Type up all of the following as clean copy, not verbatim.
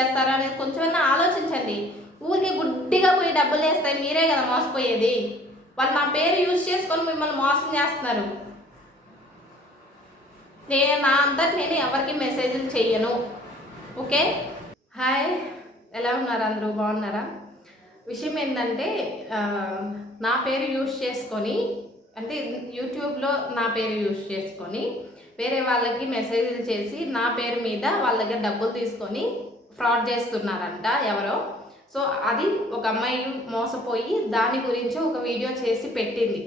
చేస్తారా అనేది కొంచెమైనా ఆలోచించండి. ఊరికే గుడ్డిగా పోయి డబ్బులు వేస్తాయి, మీరే కదా మోసపోయేది. వాళ్ళు నా పేరు యూజ్ చేసుకొని మిమ్మల్ని మోసం చేస్తున్నారు. నా అంతటి నేను ఎవరికి మెసేజ్లు చెయ్యను. ఓకే, హాయ్, ఎలా ఉన్నారు అందరూ? బాగున్నారా? విషయం ఏంటంటే నా పేరు యూజ్ చేసుకొని, అంటే యూట్యూబ్లో నా పేరు యూజ్ చేసుకొని వేరే వాళ్ళకి మెసేజ్లు చేసి నా పేరు మీద వాళ్ళ దగ్గర డబ్బులు తీసుకొని ఫ్రాడ్ చేస్తున్నారంట ఎవరో. సో అది ఒక అమ్మాయి మోసపోయి దాని గురించి ఒక వీడియో చేసి పెట్టింది.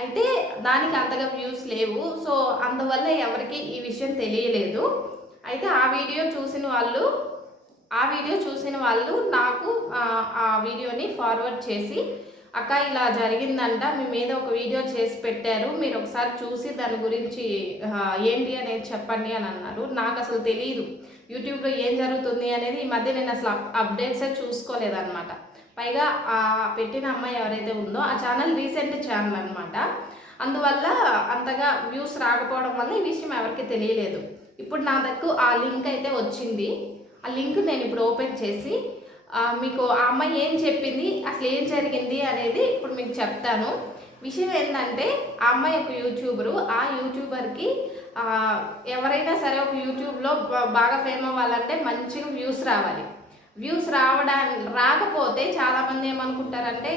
అయితే దానికి అంతగా వ్యూస్ లేవు. సో అందువల్ల ఎవరికి ఈ విషయం తెలియలేదు. అయితే ఆ వీడియో చూసిన వాళ్ళు నాకు ఆ వీడియోని ఫార్వర్డ్ చేసి, అక్క ఇలా జరిగిందంట, మీ మీద ఒక వీడియో చేసి పెట్టారు, మీరు ఒకసారి చూసి దాని గురించి ఏంటి అనేది చెప్పండి అని అన్నారు. నాకు అసలు తెలియదు యూట్యూబ్లో ఏం జరుగుతుంది అనేది. ఈ మధ్య నేను అసలు అప్డేట్సే చూసుకోలేదన్నమాట. పైగా ఆ పెట్టిన అమ్మాయి ఎవరైతే ఉందో ఆ ఛానల్ రీసెంట్ ఛానల్ అనమాట. అందువల్ల అంతగా వ్యూస్ రాకపోవడం వల్ల ఈ విషయం ఎవరికి తెలియలేదు. ఇప్పుడు నా దగ్గర ఆ లింక్ అయితే వచ్చింది. ఆ లింక్ నేను ఇప్పుడు ఓపెన్ చేసి మీకు ఆ అమ్మాయి ఏం చెప్పింది, అసలు ఏం జరిగింది అనేది ఇప్పుడు మీకు చెప్తాను. విషయం ఏంటంటే ఆ అమ్మాయి ఒక యూట్యూబరు. ఆ యూట్యూబర్కి ఎవరైనా సరే ఒక యూట్యూబ్లో బాగా ఫేమ్ అవ్వాలంటే మంచిగా వ్యూస్ రావాలి. వ్యూస్ రాకపోతే చాలామంది ఏమనుకుంటారంటే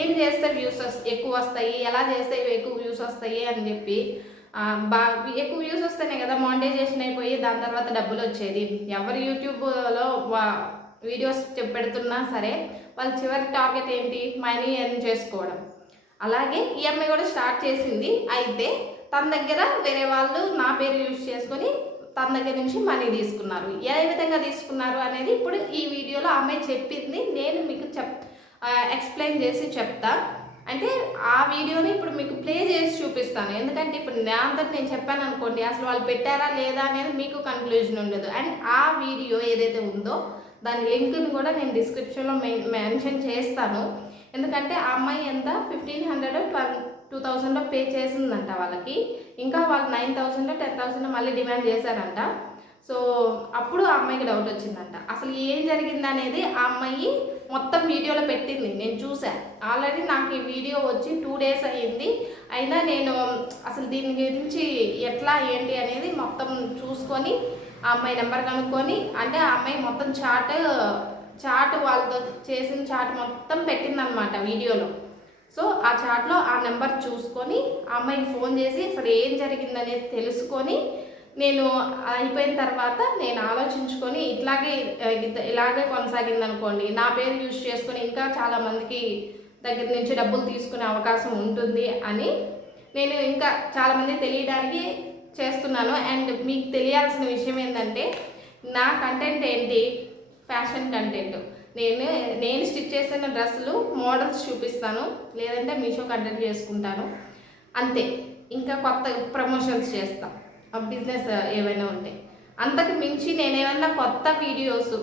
ఏం చేస్తే వ్యూస్ ఎక్కువ వస్తాయి, ఎలా చేస్తే ఎక్కువ వ్యూస్ వస్తాయి అని చెప్పి ఎక్కువ వ్యూస్ వస్తేనే కదా మానిటైజేషన్ అయిపోయి దాని తర్వాత డబ్బులు వచ్చేది. ఎవరు యూట్యూబ్లో వీడియోస్ పెడుతున్నా సరే వాళ్ళ చివరి టార్గెట్ ఏంటి? మనీ ఎర్న్ చేసుకోవడం. అలాగే ఈ అమ్మాయి కూడా స్టార్ట్ చేసింది. అయితే తన దగ్గర వేరే వాళ్ళు నా పేరు యూజ్ చేసుకొని తన దగ్గర నుంచి మనీ తీసుకున్నారు. ఏ విధంగా తీసుకున్నారు అనేది ఇప్పుడు ఈ వీడియోలో అమ్మాయి చెప్పింది. నేను మీకు ఎక్స్ప్లెయిన్ చేసి చెప్తా. అంటే ఆ వీడియోని ఇప్పుడు మీకు ప్లే చేసి చూపిస్తాను. ఎందుకంటే ఇప్పుడు నా అంతటి నేను చెప్పాను అనుకోండి, అసలు వాళ్ళు పెట్టారా లేదా అనేది మీకు కన్క్లూజన్ ఉండదు. అండ్ ఆ వీడియో ఏదైతే ఉందో దాని లింక్ని కూడా నేను డిస్క్రిప్షన్లో మెన్షన్ చేస్తాను. ఎందుకంటే ఆ అమ్మాయి ఎంత 1500 2000 పే చేసిందంట వాళ్ళకి. ఇంకా వాళ్ళు 9000 10,000 మళ్ళీ డిమాండ్ చేశారంట. సో అప్పుడు ఆ అమ్మాయికి డౌట్ వచ్చిందంట. అసలు ఏం జరిగింది అనేది ఆ అమ్మాయి మొత్తం వీడియోలో పెట్టింది. నేను చూశాను. ఆల్రెడీ నాకు ఈ వీడియో వచ్చి 2 days అయ్యింది. అయినా నేను అసలు దీని గురించి ఎట్లా ఏంటి అనేది మొత్తం చూసుకొని ఆ అమ్మాయి నెంబర్ కనుక్కొని, అంటే ఆ అమ్మాయి మొత్తం చాట్ వాళ్ళతో చేసిన చాట్ మొత్తం పెట్టిందనమాట వీడియోలో. సో ఆ చాట్లో ఆ నెంబర్ చూసుకొని ఆ అమ్మాయికి ఫోన్ చేసి అసలు ఏం జరిగిందనేది తెలుసుకొని, నేను అయిపోయిన తర్వాత నేను ఆలోచించుకొని ఇలాగే కొనసాగిందనుకోండి, నా పేరు యూజ్ చేసుకొని ఇంకా చాలామందికి దగ్గర నుంచి డబ్బులు తీసుకునే అవకాశం ఉంటుంది అని నేను ఇంకా చాలామంది తెలియడానికి చేస్తున్నాను. అండ్ మీకు తెలియాల్సిన విషయం ఏంటంటే నా కంటెంట్ ఏంటి? Fashion content. నేను స్టిచ్ చేసిన డ్రెస్సులు మోడల్స్ చూపిస్తాను, లేదంటే మీషో కంటెంట్ చేసుకుంటాను, అంతే. ఇంకా కొత్త ప్రమోషన్స్ చేస్తాను, బిజినెస్ ఏవైనా ఉంటే. అంతకు మించి నేనేమన్నా కొత్త వీడియోస్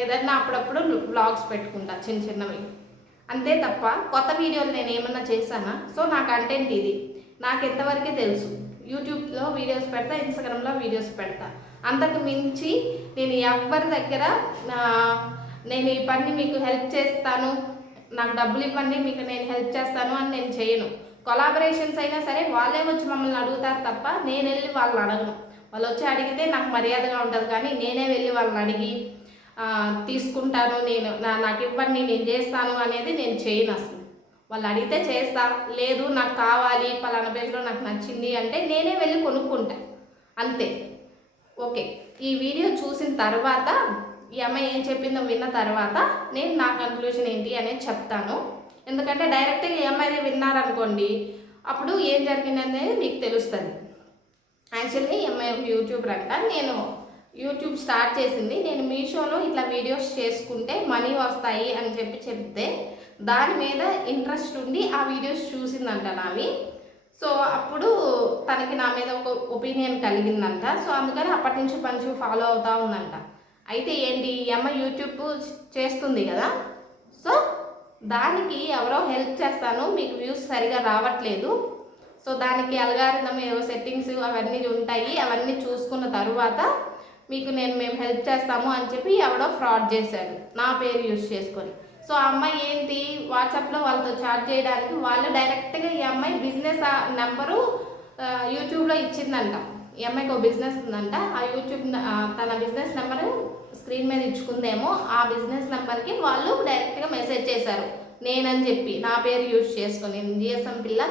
ఏదన్నా అప్పుడప్పుడు వ్లాగ్స్ పెట్టుకుంటా చిన్నవి, అంతే తప్ప కొత్త వీడియోలు నేను ఏమన్నా చేశానా? సో నా కంటెంట్ ఇది. నాకు ఎంతవరకే తెలుసు. యూట్యూబ్లో వీడియోస్ పెడతా, ఇన్స్టాగ్రామ్లో వీడియోస్ పెడతా. అంతకు మించి నేను ఎవరి దగ్గర నేను ఈ పని మీకు హెల్ప్ చేస్తాను, నాకు డబ్బులు ఇవ్వండి, మీకు నేను హెల్ప్ చేస్తాను అని నేను చేయను. కొలాబరేషన్స్ అయినా సరే వాళ్ళే వచ్చి మమ్మల్ని అడుగుతారు తప్ప నేను వెళ్ళి వాళ్ళని అడగను. వాళ్ళు వచ్చి అడిగితే నాకు మర్యాదగా ఉంటుంది, కానీ నేనే వెళ్ళి వాళ్ళని అడిగి తీసుకుంటాను, నాకు ఇవ్వండి నేను చేస్తాను అనేది నేను చేయను. అసలు వాళ్ళు అడిగితే చేస్తా, లేదు నాకు కావాలి పలానా పేజ్లో నాకు నచ్చింది అంటే నేనే వెళ్ళి కొనుక్కుంటా, అంతే. ఓకే, ఈ వీడియో చూసిన తర్వాత ఈ అమ్మాయి ఏం చెప్పిందో విన్న తర్వాత నేను నా కన్క్లూజన్ ఏంటి అనేది చెప్తాను. ఎందుకంటే డైరెక్ట్గా ఈ అమ్మాయి విన్నారనుకోండి, అప్పుడు ఏం జరిగింది అనేది మీకు తెలుస్తుంది. యాక్చువల్లీ ఈ అమ్మాయి ఒక యూట్యూబర్ అంట. నేను యూట్యూబ్ స్టార్ట్ చేసింది, నేను మీషోలో ఇట్లా వీడియోస్ చేసుకుంటే మనీ వస్తాయి అని చెప్తే దాని మీద ఇంట్రెస్ట్ ఉండి ఆ వీడియోస్ చూసిందంట నావి. సో అప్పుడు తనకి నా మీద ఒక ఒపీనియన్ కలిగిందంట. సో అందుకని అప్పటి నుంచి మంచిగా ఫాలో అవుతూ ఉందంట. అయితే ఏంటి, ఈ అమ్మాయి యూట్యూబ్ చేస్తుంది కదా, సో దానికి ఎవరో హెల్ప్ చేస్తాను, మీకు వ్యూస్ సరిగా రావట్లేదు, సో దానికి అల్గారిథం ఏవో సెట్టింగ్స్ అవన్నీ ఉంటాయి, అవన్నీ చూసుకున్న తర్వాత మేము హెల్ప్ చేస్తాము అని చెప్పి ఎవడో ఫ్రాడ్ చేశాడు నా పేరు యూజ్ చేసుకొని. సో ఆ అమ్మాయి ఏంటి, వాట్సాప్లో వాళ్ళతో చాట్ చేయడానికి వాళ్ళు డైరెక్ట్గా ఈ అమ్మాయి బిజినెస్ నెంబరు యూట్యూబ్లో ఇచ్చిందంట. ఈ అమ్మాయికి ఒక బిజినెస్ ఉందంట, ఆ యూట్యూబ్ తన బిజినెస్ నెంబరు స్క్రీన్ మీద ఇచ్చుకుందేమో. ఆ బిజినెస్ నెంబర్కి వాళ్ళు డైరెక్ట్గా మెసేజ్ చేశారు నేనని చెప్పి, నా పేరు యూజ్ చేసుకొని, జిఎస్ఎం పిల్ల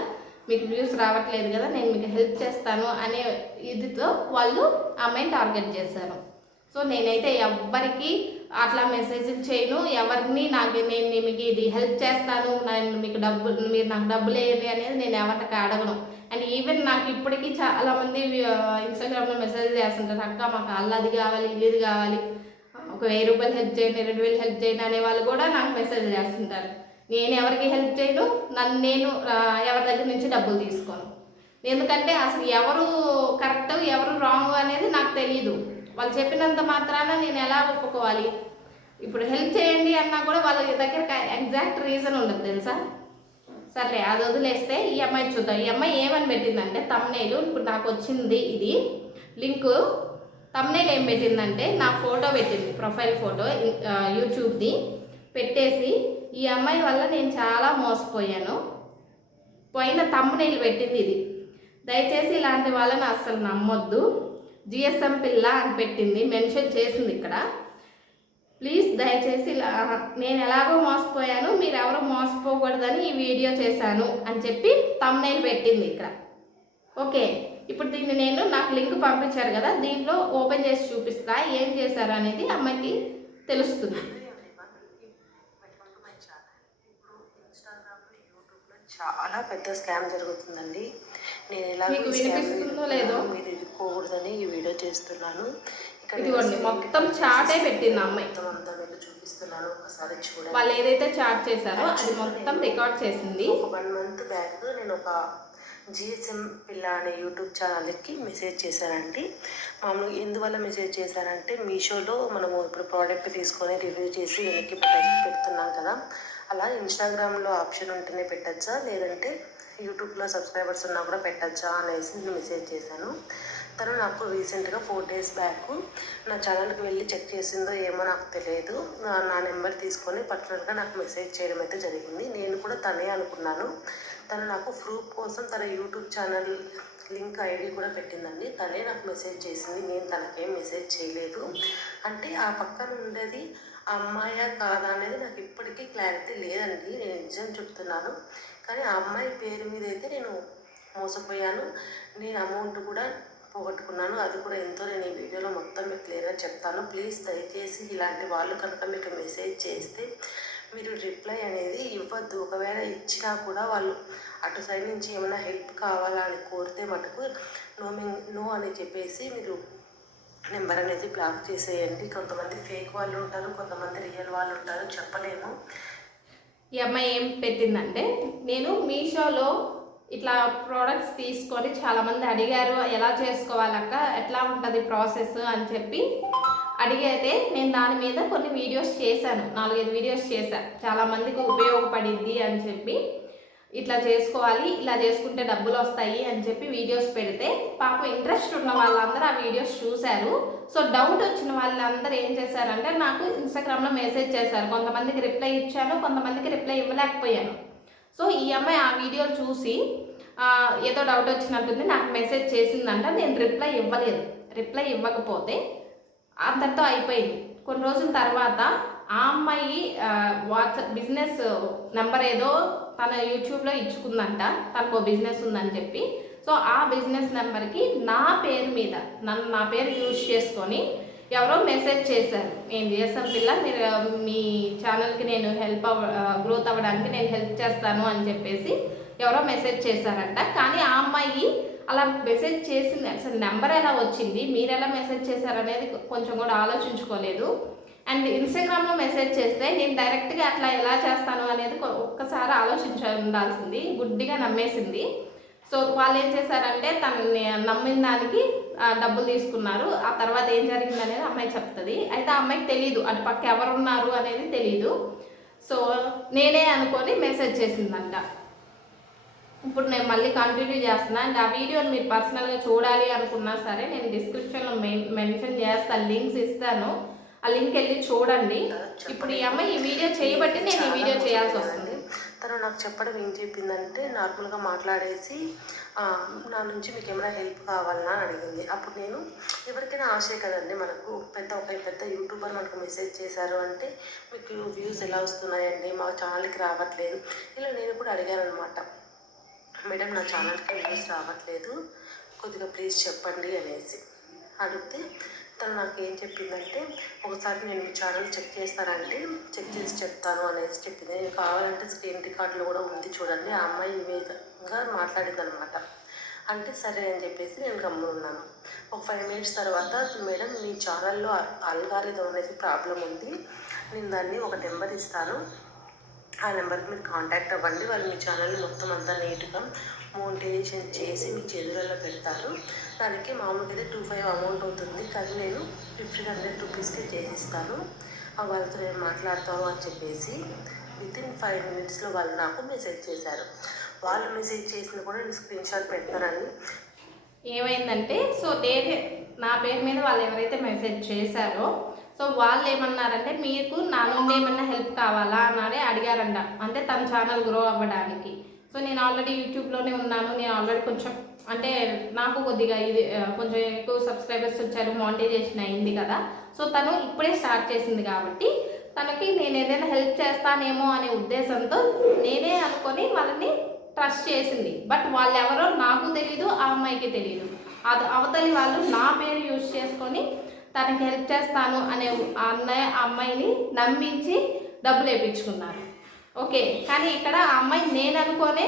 మీకు వ్యూస్ రావట్లేదు కదా, నేను మీకు హెల్ప్ చేస్తాను అనే ఇదితో వాళ్ళు అమ్మాయిని టార్గెట్ చేశారు. సో నేనైతే ఎవ్వరికి అట్లా మెసేజ్లు చేయను, ఎవరిని నేను మీకు ఇది హెల్ప్ చేస్తాను, మీరు నాకు డబ్బులు వేయండి అనేది నేను ఎవరికి అడగను. అండ్ ఈవెన్ నాకు ఇప్పటికీ చాలామంది ఇన్స్టాగ్రామ్లో మెసేజ్ చేస్తుంటారు, అక్క మాకు అల్లది కావాలి ఇల్లుది కావాలి, ఒక 1000 రూపాయలు హెల్ప్ చేయండి, 2000 హెల్ప్ చేయండి అనే వాళ్ళు కూడా నాకు మెసేజ్ చేస్తుంటారు. నేను ఎవరికి హెల్ప్ చేయను, నేను ఎవరి దగ్గర నుంచి డబ్బులు తీసుకోను. ఎందుకంటే అసలు ఎవరు కరెక్ట్ ఎవరు రాంగ్ అనేది నాకు తెలియదు. వాళ్ళు చెప్పినంత మాత్రాన నేను ఎలా ఒప్పుకోవాలి? ఇప్పుడు హెల్ప్ చేయండి అన్నా కూడా వాళ్ళ దగ్గర ఎగ్జాక్ట్ రీజన్ ఉండదు తెలుసా. సర్లే అది వదిలేస్తే ఈ అమ్మాయి చూద్దాం. ఈ అమ్మాయి ఏమని పెట్టిందంటే తమ్నెయిల్, ఇప్పుడు నాకు వచ్చింది ఇది లింకు. తమ్నెయిల్ ఏం పెట్టిందంటే నా ఫోటో పెట్టింది, ప్రొఫైల్ ఫోటో యూట్యూబ్ది పెట్టేసి, ఈ అమ్మాయి వల్ల నేను చాలా మోసపోయాను పోయిన తమ్నెయిల్ పెట్టింది ఇది. దయచేసి ఇలాంటి వాళ్ళని అస్సలు నమ్మొద్దు, జిఎస్ఎం పిల్ల అని పెట్టింది, మెన్షన్ చేసింది ఇక్కడ. ప్లీజ్ దయచేసి నేను ఎలాగో మోసపోయాను, మీరు ఎవరో మోసపోకూడదని ఈ వీడియో చేశాను అని చెప్పి తమ్నెయిల్ పెట్టింది ఇక్కడ. ఓకే, ఇప్పుడు దీన్ని నాకు లింక్ పంపించారు కదా, దీంట్లో ఓపెన్ చేసి చూపిస్తా ఏం చేశారు అనేది అమ్మాయికి తెలుస్తుంది. చాలా పెద్ద స్కామ్ జరుగుతుందండి. నేను ఎలా మీరు ఇరుక్కోకూడదని ఈ వీడియో చేస్తున్నాను. మొత్తం చాటే పెట్టింది అమ్మాయి, అంతా వెళ్ళి చూపిస్తున్నాను, ఒకసారి చూడండి. వాళ్ళు ఏదైతే చాట్ చేశారో అది మొత్తం రికార్డ్ చేసింది. ఒక 1 మంత్ బ్యాక్ నేను ఒక జిఎస్ఎం పిల్ల అనే యూట్యూబ్ ఛానల్కి మెసేజ్ చేశానండి. మామూలుగా ఎందువల్ల మెసేజ్ చేశానంటే, మీషోలో మనము ఇప్పుడు ప్రోడక్ట్ తీసుకొని రివ్యూ చేసి వెనక్కి పెడుతున్నాం కదా, అలా ఇన్స్టాగ్రామ్లో ఆప్షన్ ఉంటేనే పెట్టచ్చా, లేదంటే యూట్యూబ్లో సబ్స్క్రైబర్స్ ఉన్నా కూడా పెట్టచ్చా అనేసి నేను మెసేజ్ చేశాను. తను నాకు రీసెంట్గా 4 days బ్యాక్ నా ఛానల్కి వెళ్ళి చెక్ చేసిందో ఏమో నాకు తెలియదు, నా నెంబర్ తీసుకొని పర్సనల్గా నాకు మెసేజ్ చేయడం అయితే జరిగింది. నేను కూడా తనే అనుకున్నాను. తను నాకు ప్రూఫ్ కోసం తన యూట్యూబ్ ఛానల్ లింక్ ఐడి కూడా పెట్టిందండి. తనే నాకు మెసేజ్ చేసింది, నేను తనకేం మెసేజ్ చేయలేదు. అంటే ఆ పక్కన ఉండేది అమ్మాయా కాదా అనేది నాకు ఇప్పటికీ క్లారిటీ లేదండి, నేను నిజం చెప్తున్నాను. కానీ ఆ అమ్మాయి పేరు మీద అయితే నేను మోసపోయాను, నేను అమౌంట్ కూడా పోగొట్టుకున్నాను. అది కూడా ఎంతో నేను ఈ వీడియోలో మొత్తం మీకు క్లియర్గా చెప్తాను. ప్లీజ్ దయచేసి ఇలాంటి వాళ్ళు కనుక మీకు మెసేజ్ చేస్తే మీరు రిప్లై అనేది ఇవ్వద్దు. ఒకవేళ ఇచ్చినా కూడా వాళ్ళు అటు సైడ్ నుంచి ఏమైనా హెల్ప్ కావాలా అని కోరితే మటుకు నో అని చెప్పేసి మీరు నెంబర్ అనేది బ్లాక్ చేసేయండి. కొంతమంది ఫేక్ వాళ్ళు ఉంటారు, కొంతమంది రియల్ వాళ్ళు ఉంటారు, చెప్పలేము. ఈ అమ్మాయి ఏం పెట్టిందంటే, నేను మీషోలో ఇట్లా ప్రోడక్ట్స్ తీసుకొని చాలామంది అడిగారు ఎలా చేసుకోవాలక్క, ఎట్లా ఉంటుంది ప్రాసెస్ అని చెప్పి అడిగితే నేను దాని మీద కొన్ని వీడియోస్ చేశాను, 4-5 వీడియోస్ చేశాను. చాలామందికి ఉపయోగపడిద్ది అని చెప్పి, ఇట్లా చేసుకోవాలి, ఇలా చేసుకుంటే డబ్బులు వస్తాయి అని చెప్పి వీడియోస్ పెడితే పాపం ఇంట్రెస్ట్ ఉన్న వాళ్ళందరూ ఆ వీడియోస్ చూశారు. సో డౌట్ వచ్చిన వాళ్ళందరూ ఏం చేశారంటే నాకు ఇన్స్టాగ్రామ్లో మెసేజ్ చేశారు. కొంతమందికి రిప్లై ఇచ్చాను, కొంతమందికి రిప్లై ఇవ్వలేకపోయాను. సో ఈ అమ్మాయి ఆ వీడియోలు చూసి ఏదో డౌట్ వచ్చినట్టుంది, నాకు మెసేజ్ చేసిందంట. నేను రిప్లై ఇవ్వలేదు. రిప్లై ఇవ్వకపోతే అంతటితో అయిపోయింది. కొన్ని రోజుల తర్వాత ఆ అమ్మాయి వాట్సాప్ బిజినెస్ నెంబర్ ఏదో తన యూట్యూబ్లో ఇచ్చుకుందంట, తనకు బిజినెస్ ఉందని చెప్పి. సో ఆ బిజినెస్ నెంబర్కి నా పేరు మీద నా పేరు యూజ్ చేసుకొని ఎవరో మెసేజ్ చేశారు, నేను జిఎస్ఎం పిల్ల, మీరు మీ ఛానల్కి నేను గ్రోత్ అవ్వడానికి నేను హెల్ప్ చేస్తాను అని చెప్పేసి ఎవరో మెసేజ్ చేశారంట. కానీ ఆ అమ్మాయి అలా మెసేజ్ చేసింది, అసలు నెంబర్ ఎలా వచ్చింది, మీరు ఎలా మెసేజ్ చేశారనేది కొంచెం కూడా ఆలోచించుకోలేదు. అండ్ ఇన్స్టాగ్రామ్లో మెసేజ్ చేస్తే నేను డైరెక్ట్గా అట్లా ఎలా చేస్తాను అనేది ఒక్కసారి ఉండాల్సింది, గుడ్డిగా నమ్మేసింది. సో వాళ్ళు ఏం చేశారంటే తనని నమ్మిన దానికి డబ్బులు తీసుకున్నారు. ఆ తర్వాత ఏం జరిగింది అనేది అమ్మాయి చెప్తుంది. అయితే ఆ అమ్మాయికి తెలీదు అటు పక్క ఎవరున్నారు అనేది తెలీదు. సో నేనే అనుకొని మెసేజ్ చేసిందంట. ఇప్పుడు నేను మళ్ళీ కంటిన్యూ చేస్తున్నా. అండ్ ఆ వీడియోని మీరు పర్సనల్గా చూడాలి అనుకున్నా సరే నేను డిస్క్రిప్షన్లో మెన్షన్ చేస్తాను, లింక్స్ ఇస్తాను. ఆ లింక్ వెళ్ళి చూడండి. ఇప్పుడు ఈ అమ్మాయి ఈ వీడియో చేయబట్టి నేను ఈ వీడియో చేయాల్సి వస్తుంది. తను నాకు చెప్పడం ఏం చెప్పిందంటే నార్మల్గా మాట్లాడేసి నా నుంచి మీకు ఏమైనా హెల్ప్ కావాలన్నా అని అడిగింది. అప్పుడు నేను ఎవరికైనా ఆశే కదండి, మనకు ఒక పెద్ద యూట్యూబర్ మనకు మెసేజ్ చేశారు అంటే మీకు వ్యూస్ ఎలా వస్తున్నాయండి, మా ఛానల్కి రావట్లేదు, ఇలా నేను కూడా అడిగాను అనమాట. మేడం నా ఛానల్కి వ్యూస్ రావట్లేదు, కొద్దిగా ప్లీజ్ చెప్పండి అనేసి అడిగితే తను నాకు ఏం చెప్పిందంటే ఒకసారి నేను మీ ఛానల్ చెక్ చేస్తానంటే చెక్ చేసి చెప్తాను అనేసి చెప్పింది. నేను కావాలంటే స్క్రీన్ రికార్డులో కూడా ఉంది చూడండి. ఆ అమ్మాయి ఈ విధంగా మాట్లాడింది అనమాట. అంటే సరే అని చెప్పేసి నేను గమ్మునున్నాను. ఒక 5 మినిట్స్ తర్వాత మేడం మీ ఛానల్లో అల్గారిథం అనేది ప్రాబ్లం ఉంది, నేను దాన్ని ఒక నెంబర్ ఇస్తాను, ఆ నెంబర్కి మీరు కాంటాక్ట్ అవ్వండి, వాళ్ళు మీ ఛానల్ మొత్తం అంతా నీట్గా మోనిటైజేషన్ చేసి మీ చేతులలో పెడతారు, దానికి మామూలుగా అయితే 25 అమౌంట్ అవుతుంది, కానీ నేను 1500 రూపీస్కి చేసిస్తాను, వాళ్ళతో నేను మాట్లాడతాను అని చెప్పేసి వితిన్ 5 మినిట్స్లో వాళ్ళు నాకు మెసేజ్ చేశారు. వాళ్ళు మెసేజ్ చేసింది కూడా నేను స్క్రీన్ షాట్ పెడతానండి. ఏమైందంటే సో నా పేరు మీద వాళ్ళు ఎవరైతే మెసేజ్ చేశారో సో వాళ్ళు ఏమన్నారంటే మీకు నా నుండి ఏమన్నా హెల్ప్ కావాలా అని అడిగారంట. అంటే తన ఛానల్ గ్రో అవ్వడానికి. సో నేను ఆల్రెడీ యూట్యూబ్లోనే ఉన్నాను, నేను ఆల్రెడీ కొంచెం అంటే నాకు కొద్దిగా ఇది కొంచెం ఎక్కువ సబ్స్క్రైబర్స్ వచ్చారు, మానిటైజేషన్ అయింది కదా. సో తను ఇప్పుడే స్టార్ట్ చేసింది కాబట్టి తనకి నేను ఏదైనా హెల్ప్ చేస్తానేమో అనే ఉద్దేశంతో నేనే అనుకొని వాళ్ళని ట్రస్ట్ చేసింది. బట్ వాళ్ళు ఎవరో నాకు తెలీదు, ఆ అమ్మాయికి తెలీదు. అవతలి వాళ్ళు నా పేరు యూజ్ చేసుకొని తనకి హెల్ప్ చేస్తాను అనే అమ్మాయిని నమ్మించి డబ్బులు వేయించుకున్నారు. ఓకే, కానీ ఇక్కడ ఆ అమ్మాయి నేను అనుకోనే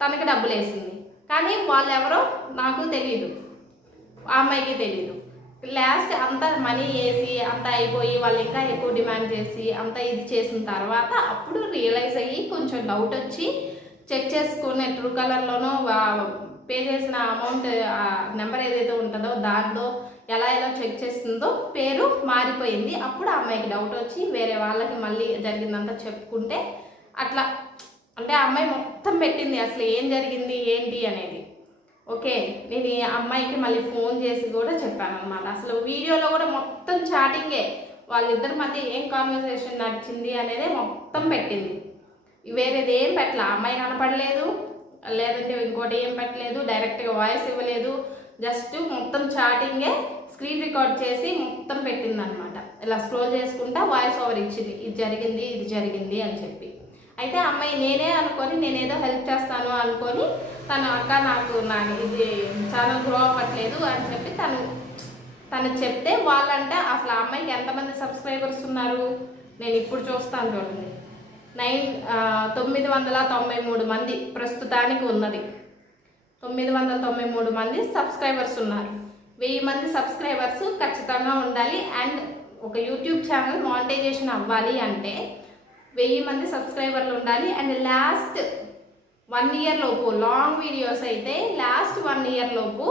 తనకి డబ్బులు వేసింది, కానీ వాళ్ళు ఎవరో నాకు తెలియదు, ఆ అమ్మాయికి తెలీదు. లాస్ట్ అంతా మనీ వేసి అంతా అయిపోయి వాళ్ళు ఇంకా ఎక్కువ డిమాండ్ చేసి అంతా ఇది చేసిన తర్వాత అప్పుడు రియలైజ్ అయ్యి కొంచెం డౌట్ వచ్చి చెక్ చేసుకునే ట్రూ కలర్లోనో పే చేసిన అమౌంట్ నెంబర్ ఏదైతే ఉంటుందో దాంట్లో ఎలా చెక్ చేస్తుందో పేరు మారిపోయింది. అప్పుడు ఆ అమ్మాయికి డౌట్ వచ్చి వేరే వాళ్ళకి మళ్ళీ జరిగిందంతా చెప్పుకుంటే అట్లా అంటే ఆ అమ్మాయి మొత్తం పెట్టింది అసలు ఏం జరిగింది ఏంటి అనేది. ఓకే, నేను ఈ అమ్మాయికి మళ్ళీ ఫోన్ చేసి కూడా చెప్పాను అనమాట. అసలు వీడియోలో కూడా మొత్తం చాటింగే, వాళ్ళిద్దరి మధ్య ఏం కాన్వర్సేషన్ నడిచింది అనేది మొత్తం పెట్టింది. వేరేది ఏం పెట్టలే, అమ్మాయి కనపడలేదు, లేదంటే ఇంకోటి ఏం పెట్టలేదు, డైరెక్ట్గా వాయిస్ ఇవ్వలేదు, జస్ట్ మొత్తం చాటింగే స్క్రీన్ రికార్డ్ చేసి మొత్తం పెట్టింది అనమాట. ఇలా స్క్రోల్ చేసుకుంటా వాయిస్ ఓవర్ ఇచ్చింది, ఇది జరిగింది అని చెప్పి. అయితే అమ్మాయి నేనే అనుకొని నేనేదో హెల్ప్ చేస్తాను అనుకొని తను అక్క నాకు ఇది ఛానల్ గ్రో అవ్వట్లేదు అని చెప్పి తను చెప్తే వాళ్ళంటే అసలు ఆ అమ్మాయికి ఎంతమంది సబ్స్క్రైబర్స్ ఉన్నారు నేను ఇప్పుడు చూస్తాను చూడండి. 993 మంది ప్రస్తుతానికి ఉన్నది. 993 మంది సబ్స్క్రైబర్స్ ఉన్నారు. 1000 మంది సబ్స్క్రైబర్స్ ఖచ్చితంగా ఉండాలి. అండ్ ఒక యూట్యూబ్ ఛానల్ మానిటైజేషన్ అవ్వాలి అంటే 1000 మంది సబ్స్క్రైబర్లు ఉండాలి. అండ్ లాస్ట్ 1 ఇయర్ లోపు లాంగ్ వీడియోస్ అయితే లాస్ట్ 1 ఇయర్ లోపు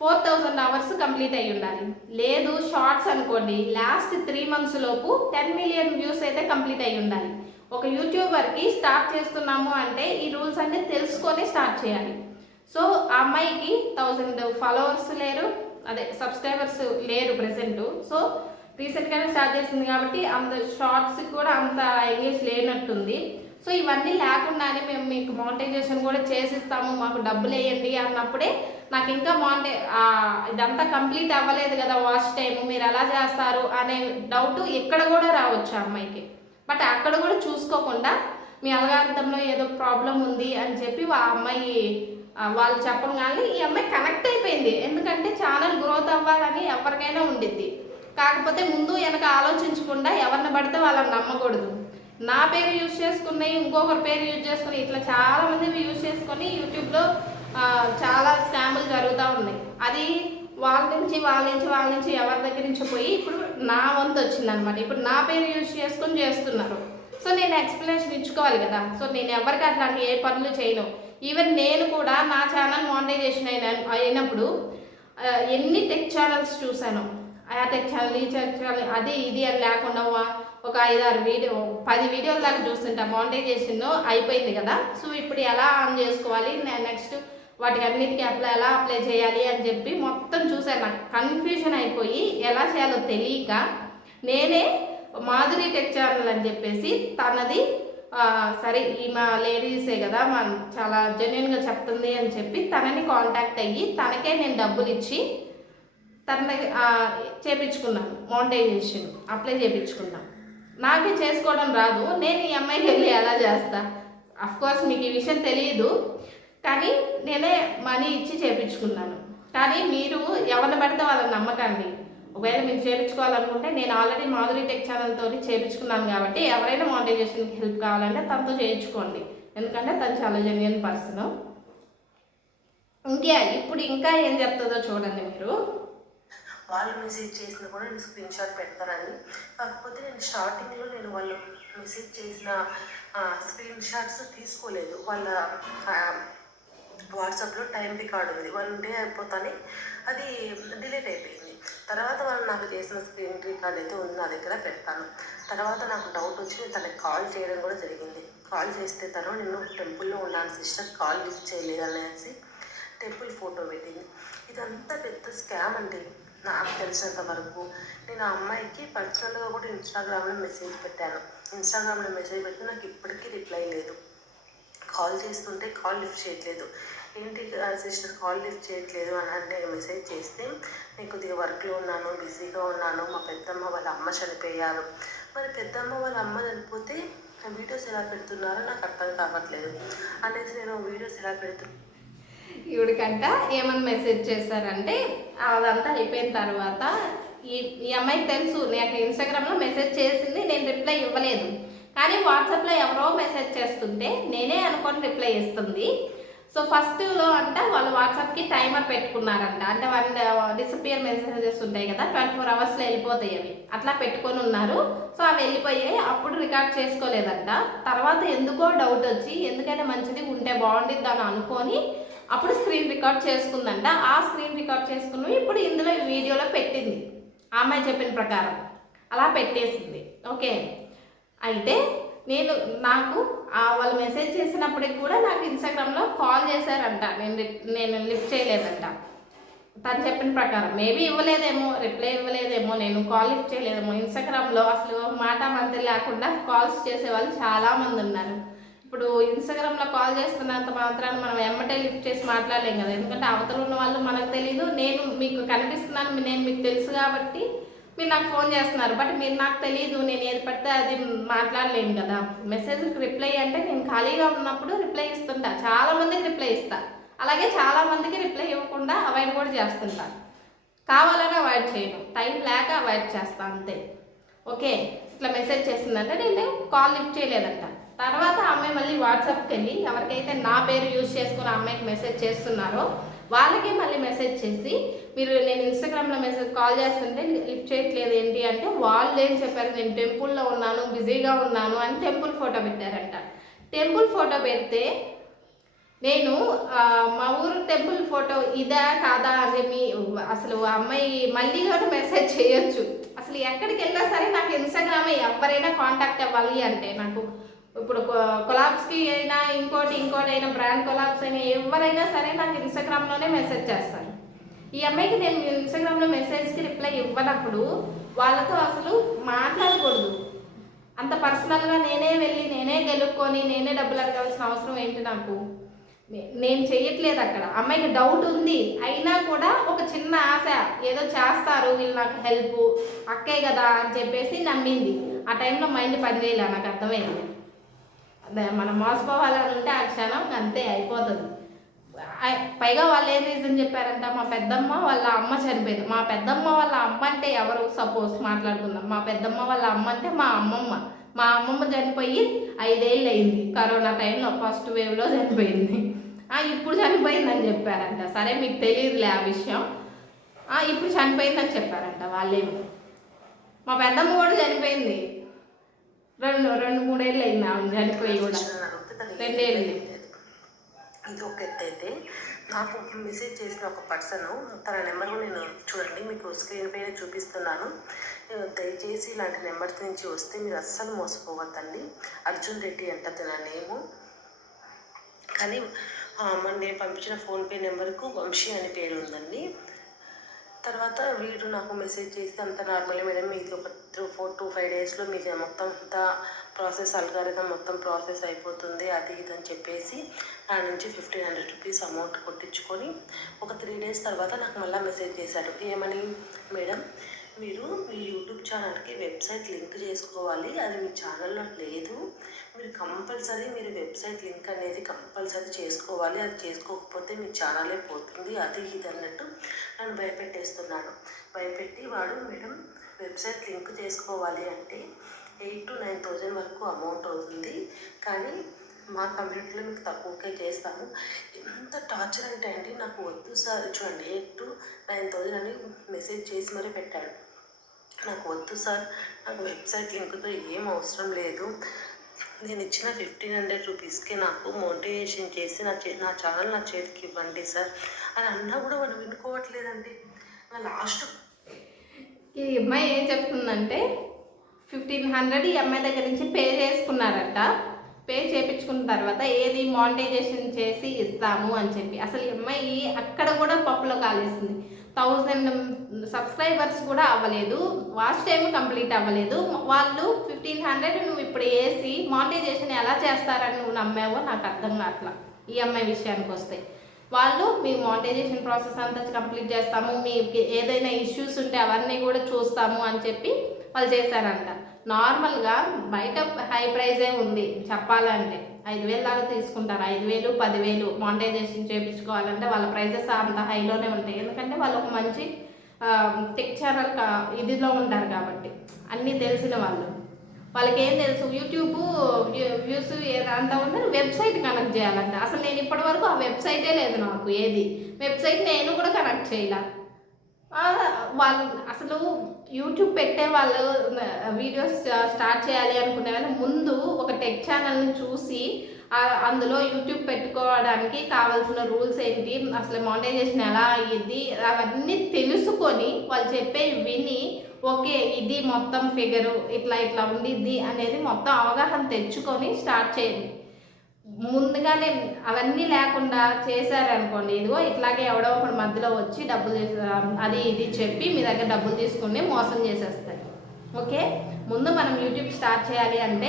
4000 అవర్స్ కంప్లీట్ అయ్యి ఉండాలి. లేదు షార్ట్స్ అనుకోండి లాస్ట్ 3 మంత్స్ లోపు 10 మిలియన్ వ్యూస్ అయితే కంప్లీట్ అయ్యి ఉండాలి. ఒక యూట్యూబర్కి స్టార్ట్ చేస్తున్నాము అంటే ఈ రూల్స్ అన్నీ తెలుసుకొని స్టార్ట్ చేయాలి. సో ఆ అమ్మాయికి 1000 ఫాలోవర్స్ లేరు, అదే సబ్స్క్రైబర్స్ లేరు ప్రెసెంట్. సో రీసెంట్గానే స్టార్ట్ చేసింది కాబట్టి అంత షార్ట్స్కి కూడా అంత ఎంగేజ్ లేనట్టుంది. సో ఇవన్నీ లేకుండానే మేము మీకు మానిటైజేషన్ కూడా చేసిస్తాము, మాకు డబ్బులు వేయండి అన్నప్పుడే నాకు ఇంకా ఇదంతా కంప్లీట్ అవ్వలేదు కదా వాచ్ టైం, మీరు ఎలా చేస్తారు అనే డౌట్ ఎక్కడ కూడా రావచ్చు ఆ అమ్మాయికి. బట్ అక్కడ కూడా చూసుకోకుండా మీ అల్గారిథంలో ఏదో ప్రాబ్లం ఉంది అని చెప్పి ఆ అమ్మాయి వాళ్ళు చెప్పగానే ఈ అమ్మాయి కనెక్ట్ అయిపోయింది. ఎందుకంటే ఛానల్ గ్రోత్ అవ్వాలని ఎవరికైనా ఉండిద్ది, కాకపోతే ముందు వెనక ఆలోచించకుండా ఎవరిని పడితే వాళ్ళని నమ్మకూడదు. నా పేరు యూజ్ చేసుకుని ఇంకొకరి పేరు యూజ్ చేసుకుని ఇట్లా చాలామంది యూజ్ చేసుకొని యూట్యూబ్లో చాలా స్కాములు జరుగుతూ ఉన్నాయి. అది వాళ్ళ నుంచి ఎవరి దగ్గర నుంచి పోయి ఇప్పుడు నా వంతు వచ్చిందనమాట. ఇప్పుడు నా పేరు యూజ్ చేసుకొని చేస్తున్నారు. సో నేను ఎక్స్ప్లెనేషన్ ఇచ్చుకోవాలి కదా. సో నేను ఎవరికి అట్లాంటి ఏ పనులు చేయను. ఈవెన్ నేను కూడా నా ఛానల్ మానిటైజేషన్ అయినప్పుడు ఎన్ని టెక్ ఛానల్స్ చూశాను, ఆ టెక్ ఛానల్ ఈ టెక్ ఛానల్ అది ఇది అని లేకుండా ఒక 5-6 వీడియో 10 వీడియోల దాకా చూస్తుంటా. మానిటైజేషన్ అయిపోయింది కదా, సో ఇప్పుడు ఎలా ఆన్ చేసుకోవాలి, నెక్స్ట్ వాటికి అన్నిటికీ ఎలా అప్లై చేయాలి అని చెప్పి మొత్తం చూసాను. నాకు కన్ఫ్యూజన్ అయిపోయి ఎలా చేయాలో తెలియక నేనే మాధురి టెక్ ఛానల్ అని చెప్పేసి తనది సరే ఈమె లేడీసే కదా చాలా జెన్యున్గా చెప్తుంది అని చెప్పి తనని కాంటాక్ట్ అయ్యి తనకే నేను డబ్బులు ఇచ్చి తన చేపించుకున్నాను. మానిటైజేషన్ అప్లై చేయించుకున్నాను. నాకే చేసుకోవడం రాదు, నేను ఈ అమ్మాయికి వెళ్ళి ఎలా చేస్తా? అఫ్కోర్స్ మీకు ఈ విషయం తెలియదు, కానీ నేనే మనీ ఇచ్చి చేయించుకున్నాను. కానీ మీరు ఎవరిని పడితే వాళ్ళని నమ్మకండి. ఒకవేళ మీరు చేయించుకోవాలనుకుంటే నేను ఆల్రెడీ మాధురి టెక్ ఛానల్తో చేయించుకున్నాను కాబట్టి ఎవరైనా మానిటైజేషన్కి హెల్ప్ కావాలంటే తనతో చేయించుకోండి, ఎందుకంటే తను చాలా జెన్యున్ పర్సన్. ఇప్పుడు ఇంకా ఏం చెప్తుందో చూడండి మీరు. వాళ్ళు మెసేజ్ చేసిన కూడా నేను స్క్రీన్ షాట్ పెడతానని, కాకపోతే నేను స్టార్టింగ్లో నేను వాళ్ళు మెసేజ్ చేసిన స్క్రీన్ షాట్స్ తీసుకోలేదు. వాళ్ళ వాట్సాప్లో టైం రికార్డ్ ఉంది, 1 డే అయిపోతానే అది డిలీట్ అయిపోయింది. తర్వాత వాళ్ళు నాకు చేసిన స్క్రీన్ రికార్డ్ అయితే ఉంది, నా దగ్గర పెడతాను. తర్వాత నాకు డౌట్ వచ్చి నేను తనకి కాల్ చేయడం కూడా జరిగింది. కాల్ చేస్తే తను నేను టెంపుల్లో ఉన్నాను సిస్టర్, కాల్ లిఫ్ట్ చేయలేదు అనేసి టెంపుల్ ఫోటో పెట్టింది. ఇదంతా పెద్ద స్కామ్ అండి నాకు తెలిసినంత వరకు. నేను ఆ అమ్మాయికి పర్సనల్గా కూడా ఇన్స్టాగ్రామ్లో మెసేజ్ పెట్టాను. ఇన్స్టాగ్రామ్లో మెసేజ్ పెడితే నాకు ఇప్పటికీ రిప్లై లేదు. కాల్ చేస్తుంటే కాల్ లిఫ్ట్ చేయట్లేదు. ఏంటి సిస్టర్ కాల్ లిఫ్ట్ చేయట్లేదు అని అంటే మెసేజ్ చేస్తే నేను కొద్దిగా వర్క్లో ఉన్నాను, బిజీగా ఉన్నాను, మా పెద్దమ్మ వాళ్ళ అమ్మ చనిపోయారు. మరి పెద్దమ్మ వాళ్ళ అమ్మ చనిపోతే వీడియోస్ ఎలా పెడుతున్నారో నాకు అర్థం కావట్లేదు అనేసి నేను వీడియోస్ ఎలా పెడుతున్నాను. ఈవిడికంట ఏమని మెసేజ్ చేశారంటే అదంతా అయిపోయిన తర్వాత ఈ అమ్మాయికి తెలుసు నాకు ఇన్స్టాగ్రామ్లో మెసేజ్ చేసింది, నేను రిప్లై ఇవ్వలేదు. కానీ వాట్సాప్లో ఎవరో మెసేజ్ చేస్తుంటే నేనే అనుకొని రిప్లై ఇస్తుంది. సో ఫస్ట్లో అంట వాళ్ళు వాట్సాప్కి టైమర్ పెట్టుకున్నారంట. అంటే వాళ్ళు డిసపియర్ మెసేజెస్ ఉంటాయి కదా, 24 అవర్స్లో వెళ్ళిపోతాయి అవి, అట్లా పెట్టుకొని ఉన్నారు. సో అవి వెళ్ళిపోయాయి, అప్పుడు రికార్డ్ చేసుకోలేదంట. తర్వాత ఎందుకో డౌట్ వచ్చి ఎందుకైనా మంచిది ఉంటే బాగుండిద్ది అని అనుకొని అప్పుడు స్క్రీన్ రికార్డ్ చేసుకుందంట. ఆ స్క్రీన్ రికార్డ్ చేసుకున్నవి ఇప్పుడు ఇందులో వీడియోలో పెట్టింది. ఆ అమ్మాయి చెప్పిన ప్రకారం అలా పెట్టేసింది. ఓకే, అయితే నాకు వాళ్ళు మెసేజ్ చేసినప్పటికి కూడా నాకు ఇన్స్టాగ్రామ్లో కాల్ చేశారంట, నేను లిఫ్ట్ చేయలేదంట. తను చెప్పిన ప్రకారం మేబీ ఇవ్వలేదేమో, రిప్లై ఇవ్వలేదేమో, నేను కాల్ లిఫ్ట్ చేయలేదేమో. ఇన్స్టాగ్రామ్లో అసలు మాట మంత్రి లేకుండా కాల్స్ చేసేవాళ్ళు చాలామంది ఉన్నారు. ఇప్పుడు ఇన్స్టాగ్రామ్లో కాల్ చేస్తున్నంత మాత్రాన్ని మనం ఎమ్మటే లిఫ్ట్ చేసి మాట్లాడలేం కదా, ఎందుకంటే అవతల ఉన్న వాళ్ళు మనకు తెలీదు, నేను మీకు కనిపిస్తున్నాను, నేను మీకు తెలుసు కాబట్టి మీరు నాకు ఫోన్ చేస్తున్నారు. బట్ మీరు నాకు తెలియదు, నేను ఏది పడితే అది మాట్లాడలేను కదా. మెసేజ్కి రిప్లై అంటే నేను ఖాళీగా ఉన్నప్పుడు రిప్లై ఇస్తుంటా, చాలామందికి రిప్లై ఇస్తా. అలాగే చాలామందికి రిప్లై ఇవ్వకుండా అవాయిడ్ కూడా చేస్తుంటా. కావాలని అవాయిడ్ చేయను, టైం లేక అవాయిడ్ చేస్తాను అంతే. ఓకే, ఇట్లా మెసేజ్ చేసిందంటే నేను కాల్ లిఫ్ట్ చేయలేదంట. తర్వాత అమ్మాయి మళ్ళీ వాట్సాప్కి వెళ్ళి ఎవరికైతే నా పేరు యూజ్ చేసుకుని అమ్మాయికి మెసేజ్ చేస్తున్నారో వాళ్ళకి మళ్ళీ మెసేజ్ చేసి నేను ఇన్స్టాగ్రామ్లో కాల్ చేస్తుంటే లిఫ్ట్ చేయట్లేదు ఏంటి అంటే వాళ్ళు ఏం చెప్పారు, నేను టెంపుల్లో ఉన్నాను, బిజీగా ఉన్నాను అని టెంపుల్ ఫోటో పెట్టారంట. టెంపుల్ ఫోటో పెడితే నేను మా ఊరు టెంపుల్ ఫోటో ఇదా కాదా అని అసలు అమ్మాయి మళ్ళీ కూడా మెసేజ్ చేయొచ్చు. అసలు ఎక్కడికి వెళ్ళినా సరే నాకు ఇన్స్టాగ్రామే ఎవరైనా కాంటాక్ట్ అవ్వాలి అంటే, నాకు ఇప్పుడు కొలాబ్స్కి అయినా ఇంకోటి అయినా బ్రాండ్ కొలాబ్స్ అయినా ఎవరైనా సరే నాకు ఇన్స్టాగ్రామ్లోనే మెసేజ్ చేస్తారు. ఈ అమ్మాయికి నేను ఇన్స్టాగ్రామ్లో మెసేజ్కి రిప్లై ఇవ్వనప్పుడు వాళ్ళతో అసలు మాట్లాడకూడదు. అంత పర్సనల్గా నేనే వెళ్ళి నేనే గెలుక్కొని నేనే డబ్బులు అడగాల్సిన అవసరం ఏంటి నాకు? నేను చెయ్యట్లేదు. అక్కడ అమ్మాయికి డౌట్ ఉంది, అయినా కూడా ఒక చిన్న ఆశ, ఏదో చేస్తారు వీళ్ళు నాకు హెల్ప్, అక్కే కదా అని చెప్పేసి నమ్మింది. ఆ టైంలో మైండ్ పనిచేయాలి, నాకు అర్థమైంది. మనం మోసపోవాలని ఉంటే ఆ క్షణం అంతే అయిపోతుంది. పైగా వాళ్ళు ఏం రీజన్ చెప్పారంట, మా పెద్దమ్మ వాళ్ళ అమ్మ చనిపోయింది. మా పెద్దమ్మ వాళ్ళ అమ్మ అంటే ఎవరు? సపోజ్ మాట్లాడుకుందాం, మా పెద్దమ్మ వాళ్ళ అమ్మ అంటే మా అమ్మమ్మ. మా అమ్మమ్మ చనిపోయి 5 ఏళ్ళు అయింది, కరోనా టైంలో ఫస్ట్ వేవ్లో చనిపోయింది. ఇప్పుడు చనిపోయిందని చెప్పారంట. సరే మీకు తెలియదులే ఆ విషయం. ఇప్పుడు చనిపోయిందని చెప్పారంట వాళ్ళేమో. మా పెద్దమ్మ కూడా చనిపోయింది, 2-3 ఏళ్ళు అయింది ఆమె చనిపోయి కూడా, 2 ఏళ్ళు. ఇది ఒక ఎత్తు అయితే నాకు మెసేజ్ చేసిన ఒక పర్సన్, తన నెంబర్ నేను చూడండి మీకు స్క్రీన్ పైన చూపిస్తున్నాను. దయచేసి ఇలాంటి నెంబర్స్ నుంచి వస్తే మీరు అస్సలు మోసపోవద్దండి. అర్జున్ రెడ్డి అంట తన నేము. కానీ నేను పంపించిన ఫోన్పే నెంబర్కు వంశీ అని పేరు ఉందండి. తర్వాత వీడు నాకు మెసేజ్ చేసి అంత నార్మల్ మేడం మీది ఒక 4-5 డేస్లో మీది మొత్తం అంతా ప్రాసెస్ అల్గారిథం మొత్తం ప్రాసెస్ అయిపోతుంది అది ఇది అని చెప్పేసి నా నుంచి 1500 రూపీస్ అమౌంట్ కొట్టించుకొని ఒక 3 డేస్ తర్వాత నాకు మళ్ళీ మెసేజ్ చేశాడు. ఏమని, మేడం మీరు మీ యూట్యూబ్ ఛానల్కి వెబ్సైట్ లింక్ చేసుకోవాలి, అది మీ ఛానల్లో లేదు, మీరు కంపల్సరీ మీరు వెబ్సైట్ లింక్ అనేది కంపల్సరీ చేసుకోవాలి, అది చేసుకోకపోతే మీ ఛానలే పోతుంది అది ఇది అన్నట్టు నన్ను భయపెట్టేస్తున్నాడు. భయపెట్టి వాడు, మేడం వెబ్సైట్ లింక్ చేసుకోవాలి అంటే 8,000 to 9,000 వరకు అమౌంట్ అవుతుంది, కానీ మా కమ్యూనిటీలో మీకు తక్కువకే చేస్తాము. ఎంత టార్చర్ అంటే అండి, నాకు వద్దు సార్, చూడండి 8,000 to 9,000 అని మెసేజ్ చేసి మరీ పెట్టాడు. నాకు వద్దు సార్, నాకు వెబ్సైట్ లింక్తో ఏం అవసరం లేదు, నేను ఇచ్చిన 1,500 రూపీస్కి నాకు మోటివేషన్ చేసి నా ఛానల్ నా చేతికి ఇవ్వండి సార్ అని అన్నా కూడా వాడు వినుకోవట్లేదండి. లాస్ట్ ఈ అమ్మాయి ఏం చెప్తుందంటే 1,500 ఈ అమ్మాయి దగ్గర నుంచి పే చేసుకున్నారట. పే చేయించుకున్న తర్వాత ఏది మానిటైజేషన్ చేసి ఇస్తాము అని చెప్పి అసలు ఈ అమ్మాయి అక్కడ కూడా పప్పులో కాలేసింది. 1000 సబ్స్క్రైబర్స్ కూడా అవ్వలేదు, వాచ్ టైం కంప్లీట్ అవ్వలేదు. వాళ్ళు 1,500 నువ్వు ఇప్పుడు వేసి మానిటైజేషన్ ఎలా చేస్తారని నువ్వు నమ్మావో నాకు అర్థం కావట్లా. ఈ అమ్మాయి విషయానికి వస్తే వాళ్ళు మీ మానిటైజేషన్ ప్రాసెస్ అంతా కంప్లీట్ చేస్తాము, మీకు ఏదైనా ఇష్యూస్ ఉంటే అవన్నీ కూడా చూస్తాము అని చెప్పి వాళ్ళు చేశారంట. నార్మల్గా బయట హై ప్రైజే ఉంది చెప్పాలంటే, 5,000 దాకా తీసుకుంటారు. 5,000, 10,000 మానిటైజేషన్ చేయించుకోవాలంటే వాళ్ళ ప్రైజెస్ అంత హైలోనే ఉంటాయి. ఎందుకంటే వాళ్ళు ఒక మంచి టెక్ ఛానల్ ఇదిలో ఉంటారు కాబట్టి, అన్నీ తెలిసిన వాళ్ళు. వాళ్ళకి ఏం తెలుసు, యూట్యూబ్ వ్యూస్ ఏదంతా ఉన్నారు, వెబ్సైట్ కనెక్ట్ చేయాలంట. అసలు నేను ఇప్పటివరకు ఆ వెబ్సైటే లేదు నాకు, ఏది వెబ్సైట్ నేను కూడా కనెక్ట్ చేయాల. వాళ్ళు అసలు యూట్యూబ్ పెట్టే వాళ్ళు వీడియోస్ స్టార్ట్ చేయాలి అనుకునే వాళ్ళు ముందు ఒక టెక్ ఛానల్ని చూసి అందులో యూట్యూబ్ పెట్టుకోవడానికి కావాల్సిన రూల్స్ ఏంటి, అసలు మానిటైజేషన్ ఎలా అయ్యిద్ది అవన్నీ తెలుసుకొని వాళ్ళు చెప్పేవి విని ఓకే ఇది మొత్తం ఫిగరు ఇట్లా ఇట్లా ఉండిద్ది అనేది మొత్తం అవగాహన తెచ్చుకొని స్టార్ట్ చేయండి. ముందుగానే అవన్నీ లేకుండా చేశారనుకోండి, ఇదిగో ఇట్లాగే ఎవడో ఒకటి మధ్యలో వచ్చి డబ్బులు అది ఇది చెప్పి మీ దగ్గర డబ్బులు తీసుకుని మోసం చేసేస్తారు. ఓకే, ముందు మనం యూట్యూబ్ స్టార్ట్ చేయాలి అంటే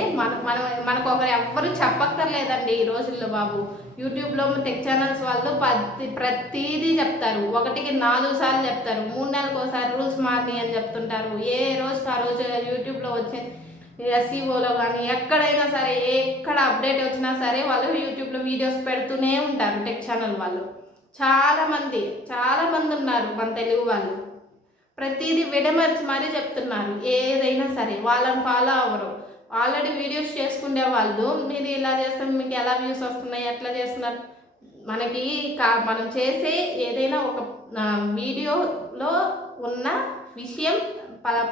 మనకు ఒకరు ఎవ్వరు చెప్పక్కర్లేదండి ఈ రోజుల్లో బాబు. యూట్యూబ్లో టెక్ ఛానల్స్ వాళ్ళు ప్రతిదీ చెప్తారు, 1కి 4 సార్లు చెప్తారు, 3 నెలలకు ఒకసారి రూల్స్ మారినాయి అని చెప్తుంటారు. ఏ రోజుకి ఆ రోజు యూట్యూబ్లో వచ్చే ఎస్ఈఓలో కానీ ఎక్కడైనా సరే ఎక్కడ అప్డేట్ వచ్చినా సరే వాళ్ళు యూట్యూబ్లో వీడియోస్ పెడుతూనే ఉంటారు. టెక్ ఛానల్ వాళ్ళు చాలామంది ఉన్నారు మన తెలుగు వాళ్ళు. ప్రతిదీ విడమర్చి మరీ చెప్తున్నారు. ఏదైనా సరే వాళ్ళని ఫాలో అవ్వరు. ఆల్రెడీ వీడియోస్ చేసుకునే వాళ్ళు మీరు ఇలా చేస్తే మీకు ఎలా వ్యూస్ వస్తున్నాయి ఎట్లా చేస్తున్నారు. మనకి మనం చేసే ఏదైనా ఒక వీడియోలో ఉన్న విషయం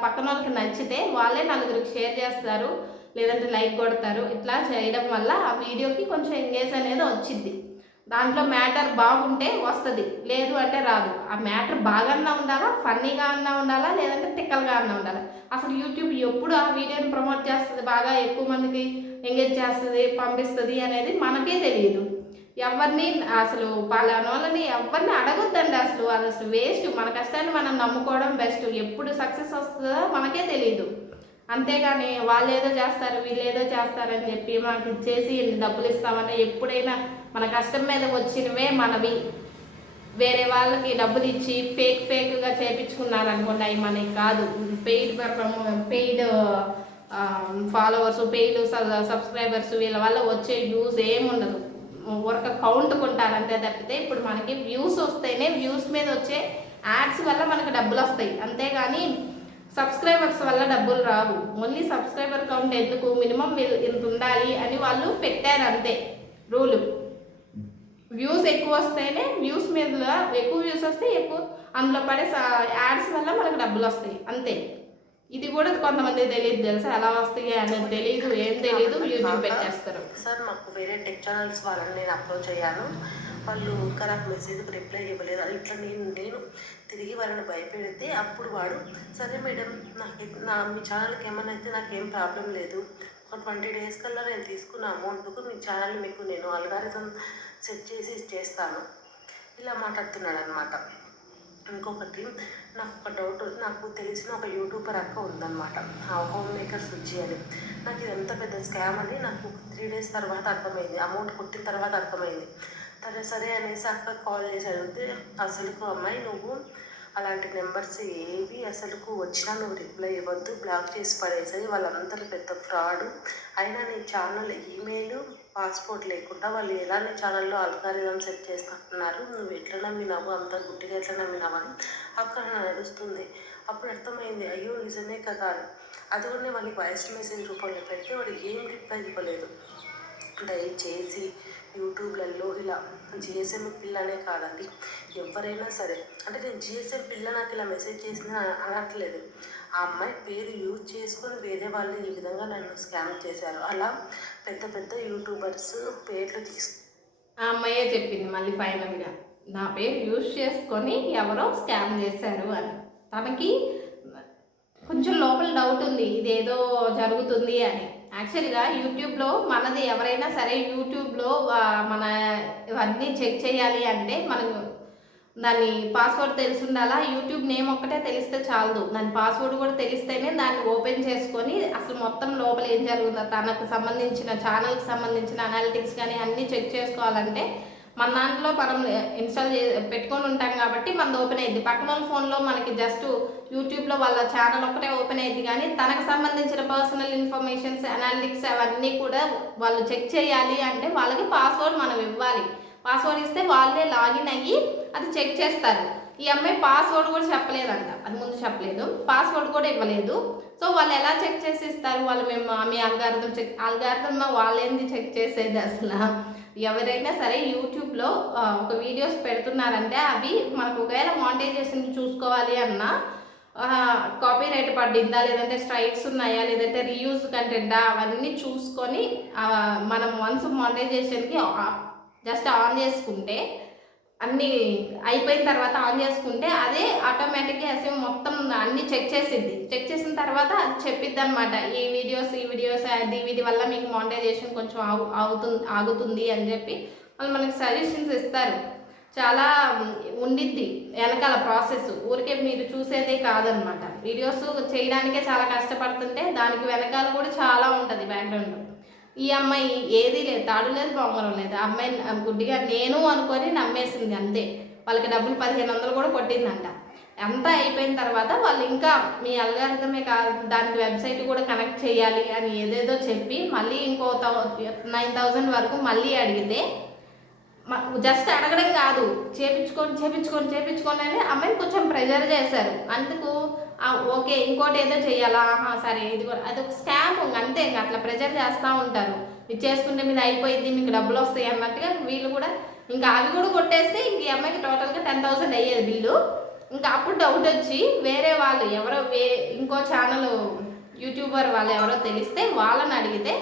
పక్కన వాళ్ళకి నచ్చితే వాళ్ళే నలుగురికి షేర్ చేస్తారు, లేదంటే లైక్ కొడతారు. ఇట్లా చేయడం వల్ల ఆ వీడియోకి కొంచెం ఎంగేజ్ అనేది వచ్చింది. దాంట్లో మ్యాటర్ బాగుంటే వస్తుంది, లేదు అంటే రాదు. ఆ మ్యాటర్ బాగా ఉండాలా, ఫన్నీగా అన్నా ఉండాలా, లేదంటే తిక్కలుగా అన్నా ఉండాలా. అసలు యూట్యూబ్ ఎప్పుడు ఆ వీడియోని ప్రమోట్ చేస్తుంది, బాగా ఎక్కువ మందికి ఎంగేజ్ చేస్తుంది, పంపిస్తుంది అనేది మనకే తెలియదు. ఎవరిని అసలు పలానా వాళ్ళని ఎవరిని అడగొద్దండి. అసలు వేస్ట్. మన కష్టాన్ని మనం నమ్ముకోవడం బెస్ట్. ఎప్పుడు సక్సెస్ వస్తుందో మనకే తెలియదు. అంతేగాని వాళ్ళు ఏదో చేస్తారు వీళ్ళు ఏదో చేస్తారని చెప్పి మనకి ఇచ్చేసి డబ్బులు ఇస్తామంటే ఎప్పుడైనా మన కష్టం మీద వచ్చినవే మనవి వేరే వాళ్ళకి డబ్బులు ఇచ్చి ఫేక్గా చేయించుకున్నారనుకోండి, అవి మనకి కాదు. పెయిడ్ ఫాలోవర్స్, పెయిడ్ సబ్స్క్రైబర్స్ వీళ్ళ వల్ల వచ్చే యూస్ ఏముండదు. ఒక కౌంట్ కొంటారు అంతే తప్పితే ఇప్పుడు మనకి వ్యూస్ వస్తేనే వ్యూస్ మీద వచ్చే యాడ్స్ వల్ల మనకు డబ్బులు వస్తాయి, అంతేగాని సబ్స్క్రైబర్స్ వల్ల డబ్బులు రావు. ఓన్లీ సబ్స్క్రైబర్ కౌంట్ ఎందుకు, మినిమం ఇంత ఉండాలి అని వాళ్ళు పెట్టారు అంతే రూలు. వ్యూస్ ఎక్కువ వస్తేనే వ్యూస్ మీద ఎక్కువ వ్యూస్ వస్తే ఎక్కువ అందులో పడే యాడ్స్ వల్ల మనకు డబ్బులు వస్తాయి అంతే. ఇది కూడా కొంతమంది తెలియదు, తెలుసా ఎలా వస్తాయి అనేది తెలియదు, ఏం తెలియదు, యూట్యూబ్ పెట్టేస్తారు. సార్ మాకు వేరే టెక్ ఛానల్స్ వాళ్ళని నేను అప్రోచ్ అయ్యాను, వాళ్ళు ఇంకా నాకు మెసేజ్కి రిప్లై ఇవ్వలేదు. అది ఇట్లా నేను తిరిగి వాళ్ళని భయపెడితే అప్పుడు వాడు సరే మేడం మీ ఛానల్కి ఏమైనా అయితే నాకేం ప్రాబ్లం లేదు, ఒక 20 days కల్లా నేను తీసుకున్న అమౌంట్కు మీ ఛానల్ మీకు నేను అల్గారిథం సెట్ చేసి చేస్తాను, ఇలా మాట్లాడుతున్నాడు అనమాట. ఇంకొకటి నాకు ఒక డౌట్, నాకు తెలిసిన ఒక యూట్యూబర్ అక్క ఉందన్నమాట, హోమ్ మేకర్ సుజ్జి అని. నాకు ఇది ఎంత పెద్ద స్కామ్ అని నాకు 3 days తర్వాత అర్థమైంది, అమౌంట్ కొట్టిన తర్వాత అర్థమైంది. సరే అనేసి అక్క కాల్ చేసి అడిగితే అసలుకు అమ్మాయి నువ్వు అలాంటి నెంబర్స్ ఏవి అసలుకు వచ్చినా నువ్వు రిప్లై ఇవ్వద్దు, బ్లాక్ చేసి పడేసాయి, వాళ్ళందరూ పెద్ద ఫ్రాడు. అయినా నీ ఛానల్ ఈమెయిల్ పాస్పోర్ట్ లేకుండా వాళ్ళు ఎలా నీ ఛానల్లో అల్గారిథం సెట్ చేసుకుంటున్నారు, నువ్వు ఎట్లా నమ్మినావు, అంత గుడ్డిగా ఎట్లా నమ్మినావు అని అక్కడ నడుస్తుంది. అప్పుడు అర్థమైంది, అయ్యో నిజమే కదా అని. అది కూడా నేను వాళ్ళకి వాయిస్ మెసేజ్ రూపంలో పెడితే వాడు ఏం రిప్లై ఇవ్వలేదు. దయచేసి యూట్యూబ్లలో ఇలా జిఎస్ఎం పిల్లనే కాదండి, ఎవరైనా సరే, అంటే నేను జిఎస్ఎం పిల్ల నాకు ఇలా మెసేజ్ చేసిన అనట్లేదు, ఆ అమ్మాయి పేరు యూజ్ చేసుకొని వేరే వాళ్ళు ఈ విధంగా నన్ను స్కామ్ చేశారు. అలా పెద్ద పెద్ద యూట్యూబర్స్ పేర్లు ఆ అమ్మాయే చెప్పింది మళ్ళీ ఫైనల్గా, నా పేరు యూజ్ చేసుకొని ఎవరో స్కామ్ చేశారు అని. తనకి కొంచెం లోపల డౌట్ ఉంది, ఇదేదో జరుగుతుంది అని. యాక్చువల్గా యూట్యూబ్లో మనది ఎవరైనా సరే యూట్యూబ్లో మన ఇవన్నీ చెక్ చేయాలి అంటే మనకు దాని పాస్వర్డ్ తెలిసి ఉండాలా. యూట్యూబ్ నేమ్ ఒక్కటే తెలిస్తే చాలదు, దాని పాస్వర్డ్ కూడా తెలిస్తేనే దాన్ని ఓపెన్ చేసుకొని అసలు మొత్తం లోపల ఏం జరుగుతుందో తనకు సంబంధించిన ఛానల్కి సంబంధించిన అనాలిటిక్స్ కానీ అన్నీ చెక్ చేసుకోవాలంటే మన దాంట్లో మనం ఇన్స్టాల్ పెట్టుకొని ఉంటాం కాబట్టి మనది ఓపెన్ అయ్యింది. పక్కన వాళ్ళ ఫోన్లో మనకి జస్ట్ యూట్యూబ్లో వాళ్ళ ఛానల్ ఒక్కటే ఓపెన్ అయ్యింది, కానీ తనకు సంబంధించిన పర్సనల్ ఇన్ఫర్మేషన్స్ అనాలిటిక్స్ అవన్నీ కూడా వాళ్ళు చెక్ చేయాలి అంటే వాళ్ళకి పాస్వర్డ్ మనం ఇవ్వాలి. పాస్వర్డ్ ఇస్తే వాళ్ళే లాగిన్ అయ్యి అది చెక్ చేస్తారు. ఈ అమ్మాయి పాస్వర్డ్ కూడా చెప్పలేదంట, అది ముందు చెప్పలేదు, పాస్వర్డ్ కూడా ఇవ్వలేదు. సో వాళ్ళు ఎలా చెక్ చేసి ఇస్తారు, వాళ్ళు మేము మీ అల్గారిథం వాళ్ళేంది చెక్ చేసేది అసలు. ఎవరైనా సరే యూట్యూబ్లో ఒక వీడియోస్ పెడుతున్నారంటే అవి మనకు ఒకవేళ మానిటైజేషన్ చూసుకోవాలి అన్నా కాపీ రైట్ పడిందా, లేదంటే స్ట్రైక్స్ ఉన్నాయా, లేదంటే రీయూజ్ కంటెంటా, అవన్నీ చూసుకొని మనం వన్స్ మానిటైజేషన్కి జస్ట్ ఆన్ చేసుకుంటే అన్నీ అయిపోయిన తర్వాత ఆన్ చేసుకుంటే అదే ఆటోమేటిక్గా అసలు మొత్తం అన్నీ చెక్ చేసిద్ది. చెక్ చేసిన తర్వాత అది చెప్పిద్ది అనమాట, ఈ వీడియోస్ వీటి వల్ల మీకు మానిటైజేషన్ కొంచెం ఆగుతుంది అని చెప్పి వాళ్ళు మనకి సజెషన్స్ ఇస్తారు. చాలా ఉండిద్ది వెనకాల ప్రాసెస్, ఊరికే మీరు చూసేదే కాదనమాట. వీడియోస్ చేయడానికే చాలా కష్టపడుతుంటే దానికి వెనకాల కూడా చాలా ఉంటుంది బ్యాక్గ్రౌండ్. ఈ అమ్మాయి ఏదీ లేదు, తాడు లేదు, బొంగరం లేదు. ఆ అమ్మాయి గుడ్డిగా నేను అనుకొని నమ్మేసింది అంతే. వాళ్ళకి డబ్బులు 1500 కూడా కొట్టిందంట. అంతా అయిపోయిన తర్వాత వాళ్ళు ఇంకా మీ అల్గారిథమే కాదు, దానికి వెబ్సైట్ కూడా కనెక్ట్ చేయాలి అని ఏదేదో చెప్పి మళ్ళీ ఇంకో 9000 వరకు మళ్ళీ అడిగితే జస్ట్ అడగడం కాదు, చేపించుకొని అని అమ్మాయిని కొంచెం ప్రెజర్ చేశారు. అందుకు ఓకే ఇంకోటి ఏదో చెయ్యాలా, సరే ఇది కూడా అదొక స్కామ్ అంతే. అట్లా ప్రెజర్ చేస్తూ ఉంటారు, ఇది చేసుకుంటే మీద అయిపోయింది మీకు డబ్బులు వస్తాయి అన్నట్టుగా. వీళ్ళు కూడా ఇంకా అవి కూడా కొట్టేస్తే ఇంక ఈ అమ్మాయికి టోటల్గా 10,000 అయ్యేది బిల్లు. ఇంకా అప్పుడు డౌట్ వచ్చి వేరే వాళ్ళు ఎవరో ఇంకో ఛానల్ యూట్యూబర్ వాళ్ళు ఎవరో తెలిస్తే వాళ్ళని అడిగితే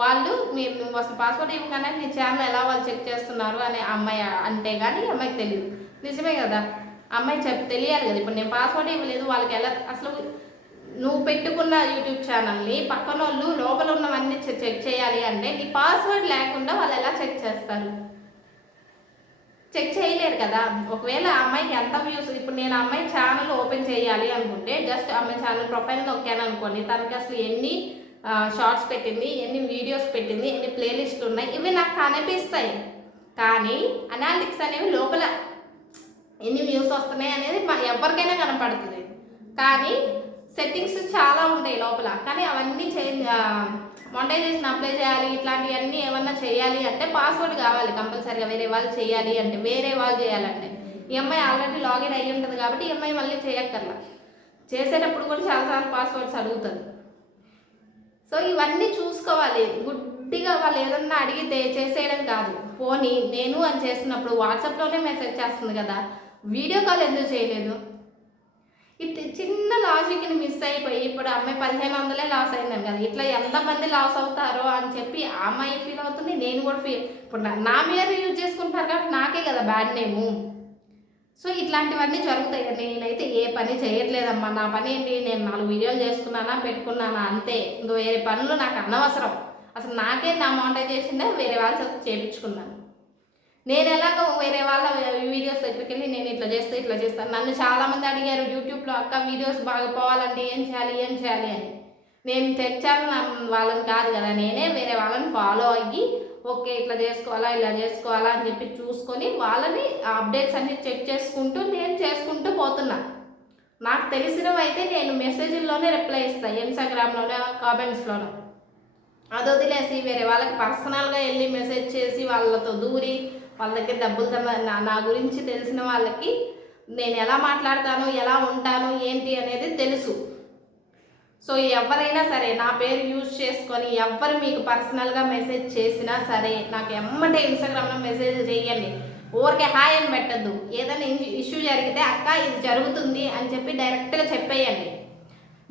వాళ్ళు మీరు అసలు పాస్వర్డ్ ఇవ్వగానే మీ ఛానల్ ఎలా వాళ్ళు చెక్ చేస్తున్నారు అని అమ్మాయి అంటే కానీ అమ్మాయికి తెలియదు. నిజమే కదా, అమ్మాయి తెలియాలి కదా. ఇప్పుడు నేను పాస్వర్డ్ ఇవ్వలేదు, వాళ్ళకి ఎలా అసలు నువ్వు పెట్టుకున్న యూట్యూబ్ ఛానల్ని పక్కన వాళ్ళు లోపల ఉన్నవన్నీ చెక్ చేయాలి అంటే నీ పాస్వర్డ్ లేకుండా వాళ్ళు ఎలా చెక్ చేస్తారు? చెక్ చేయలేరు కదా. ఒకవేళ ఆ అమ్మాయికి ఎంత వ్యూస్, ఇప్పుడు నేను అమ్మాయి ఛానల్ ఓపెన్ చేయాలి అనుకుంటే జస్ట్ అమ్మాయి ఛానల్ ప్రొఫైల్ నొక్కాను అనుకోండి, తనకి అసలు ఎన్ని షార్ట్స్ పెట్టింది, ఎన్ని వీడియోస్ పెట్టింది, ఎన్ని ప్లేలిస్టులు ఉన్నాయి, ఇవి నాకు కనిపిస్తాయి. కానీ అనాలిటిక్స్ అనేవి లోపల ఎన్ని వ్యూస్ వస్తున్నాయి అనేది ఎవరికైనా కనపడుతుంది. కానీ సెట్టింగ్స్ చాలా ఉంటాయి లోపల. కానీ అవన్నీ మానిటైజేషన్ అప్లై చేయాలి, ఇట్లాంటివన్నీ ఏమన్నా చేయాలి అంటే పాస్వర్డ్ కావాలి కంపల్సరీగా. వేరే వాళ్ళు చేయాలి అంటే, వేరే వాళ్ళు చేయాలంటే ఈ అమ్మాయి ఆల్రెడీ లాగిన్ అయ్యి ఉంటుంది కాబట్టి ఈ అమ్మాయి మళ్ళీ చేయక్కర్లా. చేసేటప్పుడు కూడా చాలాసార్లు పాస్వర్డ్స్ అడుగుతుంది. సో ఇవన్నీ చూసుకోవాలి. గుడ్డిగా వాళ్ళు ఏదన్నా అడిగితే చేసేయడం కాదు. పోనీ నేను అని చేస్తున్నప్పుడు వాట్సాప్లోనే మెసేజ్ చేస్తుంది కదా, వీడియో కాల్ ఎందుకు చేయలేదు? ఇట్ చిన్న లాజిక్ని మిస్ అయిపోయి ఇప్పుడు అమ్మాయి 1500 లాస్ అయిందని కదా, ఇట్లా ఎంతమంది లాస్ అవుతారో అని చెప్పి ఆ అమ్మాయి ఫీల్ అవుతుంది, నేను కూడా ఇప్పుడు నా మీద యూజ్ చేసుకుంటారు కాబట్టి నాకే కదా బ్యాడ్ నేము. సో ఇట్లాంటివన్నీ జరుగుతాయి. నేనైతే ఏ పని చేయట్లేదమ్మా. నా పని ఏంటి, నేను 4 వీడియోలు చేసుకున్నానా పెట్టుకున్నానా అంతే. ఇంక వేరే పనులు నాకు అనవసరం. అసలు నాకే నా మానిటైజేషన్ వేరే వాళ్ళ చేయించుకున్నాను. నేను ఎలాగో వేరే వాళ్ళ వీడియోస్ దగ్గరికి వెళ్ళి నేను ఇట్లా చేస్తాను. నన్ను చాలామంది అడిగారు యూట్యూబ్లో, అక్క వీడియోస్ బాగా పోవాలంటే ఏం చేయాలి అని. నేను తెచ్చాను వాళ్ళని కాదు కదా, నేనే వేరే వాళ్ళని ఫాలో అయ్యి ఓకే ఇట్లా చేసుకోవాలా ఇలా చేసుకోవాలా అని చెప్పి చూసుకొని వాళ్ళని అప్డేట్స్ అన్ని చెక్ చేసుకుంటూ నేను చేసుకుంటూ పోతున్నా. నాకు తెలిసినవి అయితే నేను మెసేజ్ల్లోనే రిప్లై ఇస్తాను, ఇన్స్టాగ్రామ్లోనే కామెంట్స్లోనే. అది వదిలేసి వేరే వాళ్ళకి పర్సనల్గా వెళ్ళి మెసేజ్ చేసి వాళ్ళతో దూరి వాళ్ళ దగ్గర డబ్బులు నా గురించి తెలిసిన వాళ్ళకి నేను ఎలా మాట్లాడతాను, ఎలా ఉంటాను, ఏంటి అనేది తెలుసు. సో ఎవరైనా సరే నా పేరు యూజ్ చేసుకొని ఎవరు మీకు పర్సనల్గా మెసేజ్ చేసినా సరే నాకు ఎమ్మటే ఇన్స్టాగ్రామ్లో మెసేజ్ చేయండి. ఊరికే హాయ్ అని పెట్టద్దు. ఏదైనా ఇష్యూ జరిగితే అక్క ఇది జరుగుతుంది అని చెప్పి డైరెక్ట్గా చెప్పేయండి.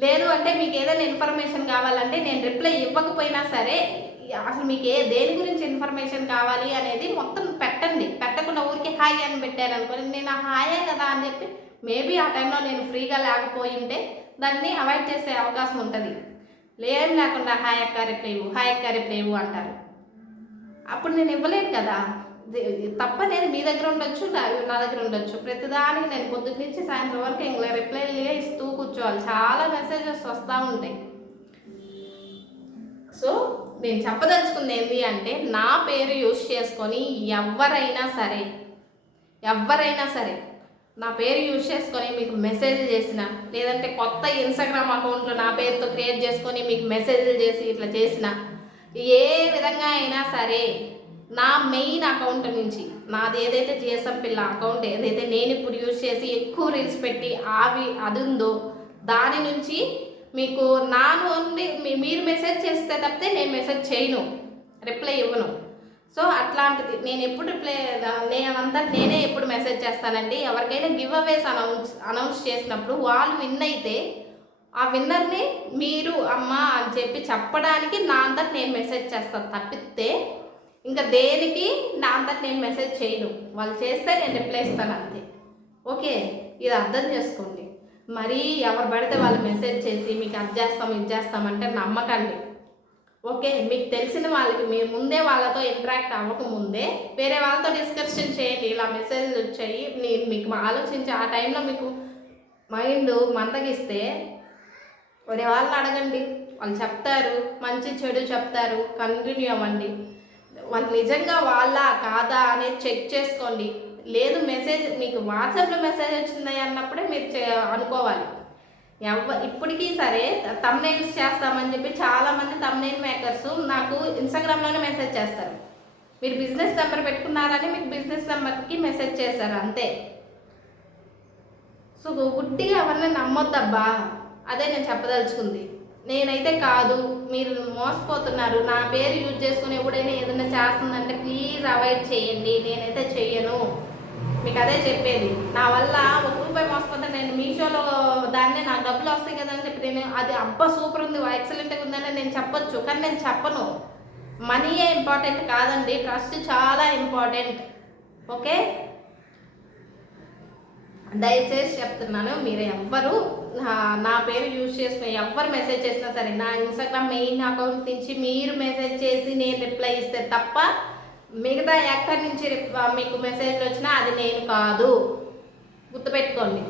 లేదు అంటే మీకు ఏదైనా ఇన్ఫర్మేషన్ కావాలంటే నేను రిప్లై ఇవ్వకపోయినా సరే అసలు మీకు దేని గురించి ఇన్ఫర్మేషన్ కావాలి అనేది మొత్తం పెట్టండి. పెట్టకుండా ఊరికి హాయ్ అని పెట్టారు అనుకోండి, నేను హాయే కదా అని చెప్పి మేబీ ఆ టైంలో నేను ఫ్రీగా లేకపోయి ఉంటే దాన్ని అవాయిడ్ చేసే అవకాశం ఉంటుంది. లేం లేకుండా హాయ్ అక్క రిప్లై ఇవ్వు అంటారు. అప్పుడు నేను ఇవ్వలేను కదా. తప్పనేది మీ దగ్గర ఉండొచ్చు, నా దగ్గర ఉండొచ్చు. ప్రతిదానికి నేను పొద్దున్న నుంచి సాయంత్రం వరకు ఇంకా రిప్లైలే ఇస్తూ కూర్చోవాలి. చాలా మెసేజెస్ వస్తూ ఉంటాయి. సో నేను చెప్పదలుచుకుంది ఏంటి అంటే నా పేరు యూజ్ చేసుకొని ఎవరైనా సరే నా పేరు యూజ్ చేసుకొని మీకు మెసేజ్ చేసిన, లేదంటే కొత్త ఇన్స్టాగ్రామ్ అకౌంట్లో నా పేరుతో క్రియేట్ చేసుకొని మీకు మెసేజ్లు చేసి ఇట్లా చేసిన, ఏ విధంగా అయినా సరే నా మెయిన్ అకౌంట్ నుంచి నాది ఏదైతే జిఎస్ఎం పిల్ల అకౌంట్ ఏదైతే నేను ఇప్పుడు యూజ్ చేసి ఎక్కువ రీల్స్ పెట్టి అది ఉందో దాని నుంచి మీకు నా ఓన్లీ మీరు మెసేజ్ చేస్తే తప్పితే నేను మెసేజ్ చేయను, రిప్లై ఇవ్వను. సో అట్లాంటిది నేను ఎప్పుడు రిప్లై నేనే ఎప్పుడు మెసేజ్ చేస్తానండి. ఎవరికైనా గివ్ అవేస్ అనౌన్స్ చేసినప్పుడు వాళ్ళు విన్ అయితే ఆ విన్నర్ని మీరు అమ్మ అని చెప్పి చెప్పడానికి నా అంతటి నేను మెసేజ్ చేస్తాను తప్పితే ఇంకా దేనికి నా అంతటి నేను మెసేజ్ చేయను. వాళ్ళు చేస్తే నేను రిప్లై ఇస్తాను అంతే. ఓకే, ఇది అర్థం చేసుకోండి. మరీ ఎవరు పడితే వాళ్ళు మెసేజ్ చేసి మీకు అది చేస్తామంటే నమ్మకండి. ఓకే, మీకు తెలిసిన వాళ్ళకి మీరు ముందే వాళ్ళతో ఇంటరాక్ట్ అవ్వకముందే వేరే వాళ్ళతో డిస్కషన్ చేయండి. ఇలా మెసేజ్లు వచ్చాయి నేను మీకు ఆలోచించి ఆ టైంలో మీకు మైండ్ మందగిస్తే వేరే వాళ్ళని అడగండి, వాళ్ళు చెప్తారు, మంచి చెడు చెప్తారు, కంటిన్యూ అవ్వండి. వాళ్ళు నిజంగా వాళ్ళ కాదా అనేది చెక్ చేసుకోండి. లేదు మెసేజ్ మీకు వాట్సాప్లో మెసేజ్ వచ్చింది అన్నప్పుడే మీరు అనుకోవాలి. ఇప్పటికీ సరే థంబ్నెయిల్స్ చేస్తామని చెప్పి చాలామంది థంబ్నెయిల్ మేకర్స్ నాకు ఇన్స్టాగ్రామ్లోనే మెసేజ్ చేస్తారు. మీరు బిజినెస్ నెంబర్ పెట్టుకున్నారని మీకు బిజినెస్ నెంబర్కి మెసేజ్ చేశారు అంతే. సో గుడ్డిగా ఎవరిని నమ్మొద్దబ్బా, అదే నేను చెప్పదలుచుకుంది. నేనైతే కాదు, మీరు మోసపోతున్నారు. నా పేరు యూజ్ చేసుకుని ఎప్పుడైనా ఏదైనా చేస్తుందంటే ప్లీజ్ అవాయిడ్ చేయండి. నేనైతే చెయ్యను, మీకు అదే చెప్పేది. నా వల్ల ₹1 మోసపోతే నేను మీషోలో దాన్ని నాకు డబ్బులు వస్తాయి కదా అని చెప్పి నేను అది అబ్బా సూపర్ ఉంది ఎక్సలెంట్గా ఉందని నేను చెప్పొచ్చు, కానీ నేను చెప్పను. మనీయే ఇంపార్టెంట్ కాదండి, ట్రస్ట్ చాలా ఇంపార్టెంట్. ఓకే, దయచేసి చెప్తున్నాను, మీరు ఎవ్వరు నా పేరు యూజ్ చేసుకుని ఎవ్వరు మెసేజ్ చేసినా సరే నా ఇన్స్టాగ్రామ్ మెయిన్ అకౌంట్ నుంచి మీరు మెసేజ్ చేసి నేను రిప్లై ఇస్తే తప్ప మిగతా ఎక్కడి నుంచి మీకు మెసేజ్లు వచ్చినా అది నేను కాదు. గుర్తుపెట్టుకోండి.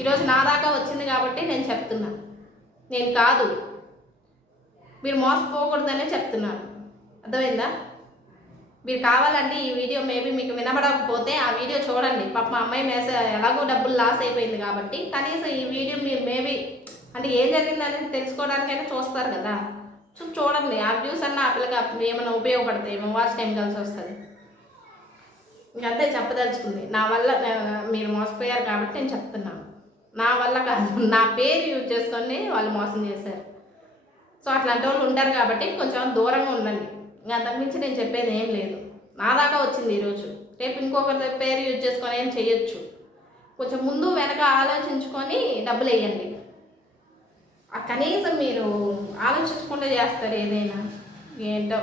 ఈరోజు నా దాకా వచ్చింది కాబట్టి నేను చెప్తున్నా, నేను కాదు. మీరు మోసపోకూడదనే చెప్తున్నాను. అర్థమైందా? మీరు కావాలంటే ఈ వీడియో మేబీ మీకు వినబడకపోతే ఆ వీడియో చూడండి. పాప మా అమ్మాయి మెసేజ్ ఎలాగో డబ్బులు లాస్ అయిపోయింది కాబట్టి కనీసం ఈ వీడియో మీరు మేబీ అంటే ఏం జరిగిందని తెలుసుకోవడానికైనా చూస్తారు కదా, చూడండి. ఆ వ్యూస్ అన్న ఆ పిల్లకి ఏమైనా ఉపయోగపడతాయి, ఏమో వాచ్ టైం కలిసి వస్తుంది. ఇంకంతే చెప్పదలుచుకుంది. నా వల్ల మీరు మోసపోయారు కాబట్టి నేను చెప్తున్నాను, నా వల్ల కాదు. నా పేరు యూజ్ చేసుకొని వాళ్ళు మోసం చేశారు. సో అట్లాంటి వాళ్ళు ఉంటారు కాబట్టి కొంచెం దూరంగా ఉండండి. ఇంకా అంతకుమించి నేను చెప్పేది ఏం లేదు. నా దాకా వచ్చింది ఈరోజు, రేపు ఇంకొకరి పేరు యూజ్ చేసుకొని ఏం చేయొచ్చు. కొంచెం ముందు వెనక ఆలోచించుకొని డబ్బులు వేయండి. కనీసం మీరు ఆలోచించకుండా చేస్తారు ఏదైనా. ఏంటో.